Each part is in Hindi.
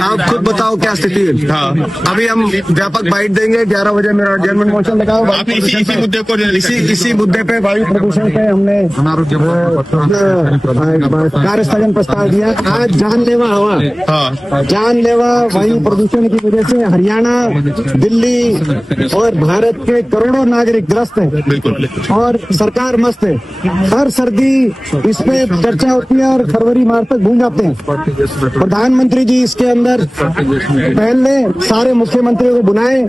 आप खुद बताओ क्या स्थिति है। हाँ, अभी हम व्यापक बाइट देंगे। 11 बजे मेरा एडजर्नमेंट मोशन लगाओ। आप इसी मुद्दे को इसी मुद्दे पे वायु प्रदूषण पे हमने कार्य स्थगन प्रस्ताव दिया। आज जानलेवा हवा, जानलेवा वायु प्रदूषण की वजह से हरियाणा, दिल्ली और भारत के करोड़ों नागरिक ग्रस्त हैं और सरकार मस्त है। हर सर्दी इस पे चर्चा होती है और फरवरी मार्च तक भूल जाते हैं। प्रधानमंत्री जी इसके अंदर पहले सारे मुख्यमंत्रियों को बुलाएं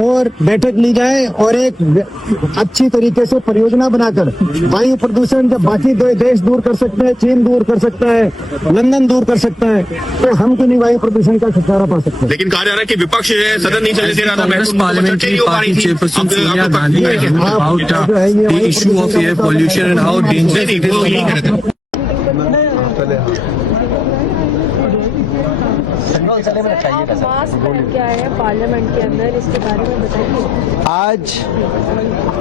और बैठक ली जाए और एक अच्छी तरीके से परियोजना बनाकर वायु प्रदूषण जब बाकी देश दूर कर सकते हैं, चीन दूर कर सकता है, लंदन दूर कर सकता है, तो हम क्यों नहीं वायु प्रदूषण का छुटकारा पा सकते हैं। लेकिन कहा जा रहा है कि विपक्ष सदन नहीं चलने दे रहा था। Parliamentary party chairperson Sonia Gandhi about the issue of air pollution and how dangerous it is. क्या है पार्लियामेंट के अंदर, इसके बारे में बताइए। आज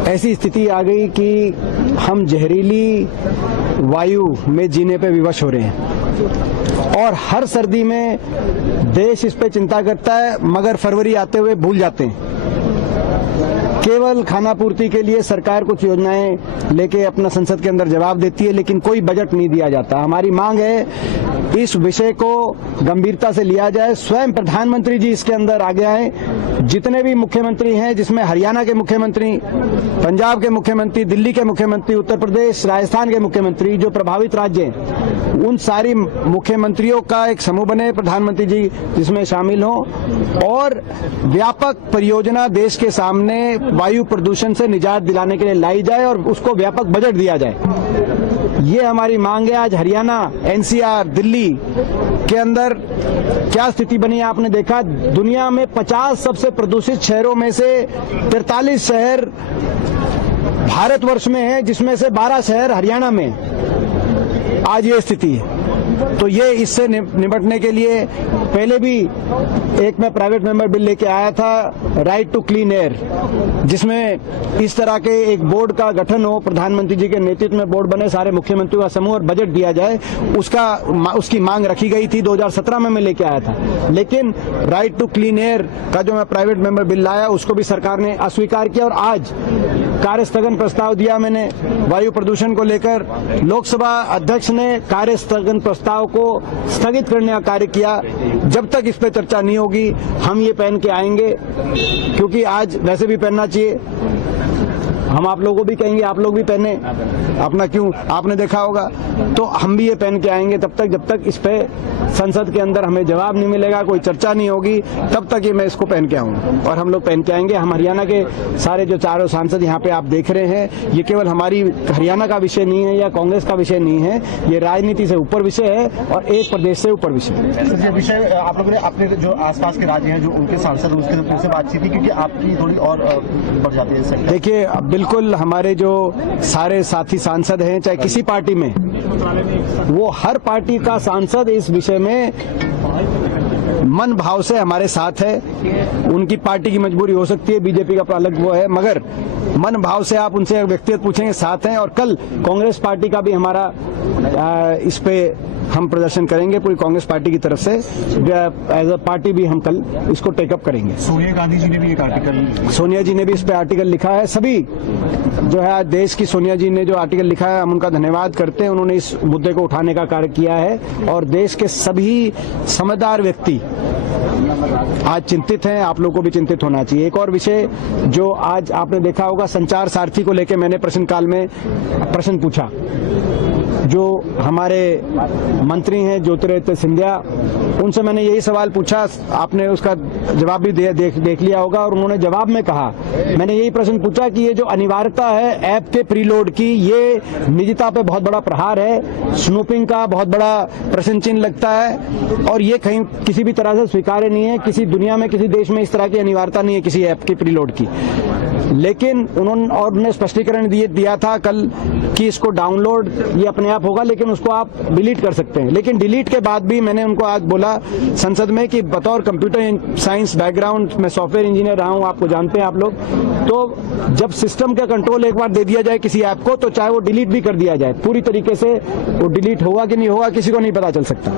ऐसी स्थिति आ गई कि हम जहरीली वायु में जीने पे विवश हो रहे हैं और हर सर्दी में देश इस पे चिंता करता है, मगर फरवरी आते हुए भूल जाते हैं। केवल खाना पूर्ति के लिए सरकार कुछ योजनाएं लेके अपना संसद के अंदर जवाब देती है, लेकिन कोई बजट नहीं दिया जाता। हमारी मांग है इस विषय को गंभीरता से लिया जाए। स्वयं प्रधानमंत्री जी इसके अंदर आगे आए। जितने भी मुख्यमंत्री हैं, जिसमें हरियाणा के मुख्यमंत्री, पंजाब के मुख्यमंत्री, दिल्ली के मुख्यमंत्री, उत्तर प्रदेश, राजस्थान के मुख्यमंत्री, जो प्रभावित राज्य हैं, उन सारी मुख्यमंत्रियों का एक समूह बने, प्रधानमंत्री जी जिसमें शामिल हों और व्यापक परियोजना देश के सामने वायु प्रदूषण से निजात दिलाने के लिए लाई जाए और उसको व्यापक बजट दिया जाए। ये हमारी मांग है। आज हरियाणा, एनसीआर, दिल्ली के अंदर क्या स्थिति बनी है आपने देखा। दुनिया में 50 सबसे प्रदूषित शहरों में से 43 शहर भारतवर्ष में है, जिसमें से 12 शहर हरियाणा में। आज ये स्थिति है, तो ये इससे निपटने के लिए पहले भी एक मैं प्राइवेट मेंबर बिल लेके आया था, राइट टू क्लीन एयर, जिसमें इस तरह के एक बोर्ड का गठन हो, प्रधानमंत्री जी के नेतृत्व में बोर्ड बने, सारे मुख्यमंत्रियों का समूह और बजट दिया जाए। उसकी मांग रखी गई थी, 2017 में मैं लेके आया था। लेकिन राइट टू क्लीन एयर का जो मैं प्राइवेट मेंबर बिल लाया, उसको भी सरकार ने अस्वीकार किया और आज कार्य स्थगन प्रस्ताव दिया मैंने वायु प्रदूषण को लेकर। लोकसभा अध्यक्ष ने कार्य स्थगन प्रस्ताव को स्थगित करने का कार्य किया। जब तक इस पर चर्चा नहीं होगी हम ये पहन के आएंगे, क्योंकि आज वैसे भी पहनना चाहिए। हम आप लोगों को भी कहेंगे आप लोग भी पहने, अपना क्यों, आपने देखा होगा, तो हम भी ये पहन के आएंगे तब तक जब तक इस पे संसद के अंदर हमें जवाब नहीं मिलेगा, कोई चर्चा नहीं होगी, तब तक ये मैं इसको पहन के आऊंगा और हम लोग पहन के आएंगे। हम हरियाणा के सारे जो चारों सांसद यहाँ पे आप देख रहे हैं, ये केवल हमारी हरियाणा का विषय नहीं है या कांग्रेस का विषय नहीं है, ये राजनीति से ऊपर विषय है और एक प्रदेश से ऊपर विषय है। ये विषय आप लोगों ने अपने जो आसपास के राज्य हैं, जो उनके सांसद, उनसे बातचीत की, क्योंकि आपकी थोड़ी और बढ़ जाती है। देखिए, बिल्कुल हमारे जो सारे साथी सांसद हैं, चाहे किसी पार्टी में, वो हर पार्टी का सांसद इस विषय में मन भाव से हमारे साथ है। उनकी पार्टी की मजबूरी हो सकती है, बीजेपी का अलग वो है, मगर मन भाव से आप उनसे व्यक्तिगत पूछेंगे, साथ हैं। और कल कांग्रेस पार्टी का भी हमारा इस पे हम प्रदर्शन करेंगे, पूरी कांग्रेस पार्टी की तरफ से एज अ पार्टी भी हम कल इसको टेकअप करेंगे। सोनिया गांधी जी ने भी एक आर्टिकल, सोनिया जी ने भी इस पे आर्टिकल लिखा है। सभी जो है देश की सोनिया जी ने जो आर्टिकल लिखा है, हम उनका धन्यवाद करते हैं। उन्होंने इस मुद्दे को उठाने का कार्य किया है और देश के सभी समझदार व्यक्ति आज चिंतित हैं। आप लोगों को भी चिंतित होना चाहिए। एक और विषय जो आज आपने देखा होगा, संचार सारथी को लेकर मैंने प्रश्नकाल में प्रश्न पूछा। जो हमारे मंत्री हैं ज्योतिरादित्य सिंधिया, उनसे मैंने यही सवाल पूछा, आपने उसका जवाब भी देख लिया होगा। और उन्होंने जवाब में कहा, मैंने यही प्रश्न पूछा कि ये जो अनिवार्यता है ऐप के प्रीलोड की, ये निजता पे बहुत बड़ा प्रहार है, स्नूपिंग का बहुत बड़ा प्रश्न चिन्ह लगता है और ये कहीं किसी भी तरह से स्वीकार्य नहीं है। किसी दुनिया में, किसी देश में इस तरह की अनिवार्यता नहीं है किसी ऐप के प्रीलोड की। लेकिन उन्होंने स्पष्टीकरण दिया था कल कि इसको डाउनलोड ये अपने आप होगा, लेकिन उसको आप डिलीट कर सकते हैं। लेकिन डिलीट के बाद भी मैंने उनको आज बोला संसद में कि बतौर कंप्यूटर साइंस बैकग्राउंड, मैं सॉफ्टवेयर इंजीनियर रहा हूं, आपको जानते हैं आप लोग, तो जब सिस्टम का कंट्रोल एक बार दे दिया जाए किसी ऐप को, तो चाहे वो डिलीट भी कर दिया जाए, पूरी तरीके से वो डिलीट होगा कि नहीं होगा किसी को नहीं पता चल सकता,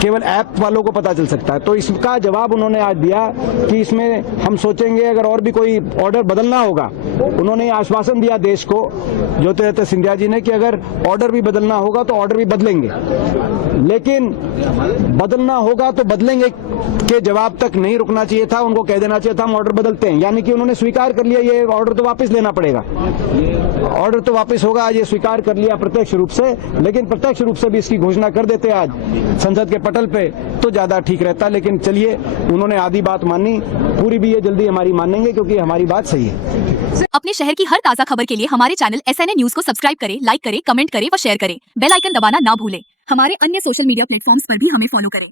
केवल ऐप वालों को पता चल सकता है। तो इसका जवाब उन्होंने आज दिया कि इसमें हम सोचेंगे अगर और भी कोई ऑर्डर बदलना होगा। उन्होंने आश्वासन दिया देश को, ज्योतिरादित्य सिंधिया जी ने, कि अगर ऑर्डर भी बदलना होगा तो ऑर्डर भी बदलेंगे, लेकिन बदलना होगा तो बदलेंगे के जवाब तक नहीं रुकना चाहिए था। उनको कह देना चाहिए था हम ऑर्डर बदलते हैं, यानी कि उन्होंने स्वीकार कर लिया ये ऑर्डर तो वापस लेना पड़ेगा, ऑर्डर तो वापस होगा, आज ये स्वीकार कर लिया प्रत्यक्ष रूप से, लेकिन प्रत्यक्ष रूप से भी इसकी घोषणा कर देते आज संसद के पटल पे तो ज्यादा ठीक रहता। लेकिन चलिए, उन्होंने आधी बात मानी, पूरी भी ये जल्दी हमारी मानेंगे क्योंकि हमारी बात सही है। अपने शहर की हर ताजा खबर के लिए हमारे चैनल SNA न्यूज को सब्सक्राइब करें, लाइक करें, कमेंट करें व शेयर करें। बेल आइकन दबाना ना भूलें। हमारे अन्य सोशल मीडिया प्लेटफॉर्म्स पर भी हमें फॉलो करें।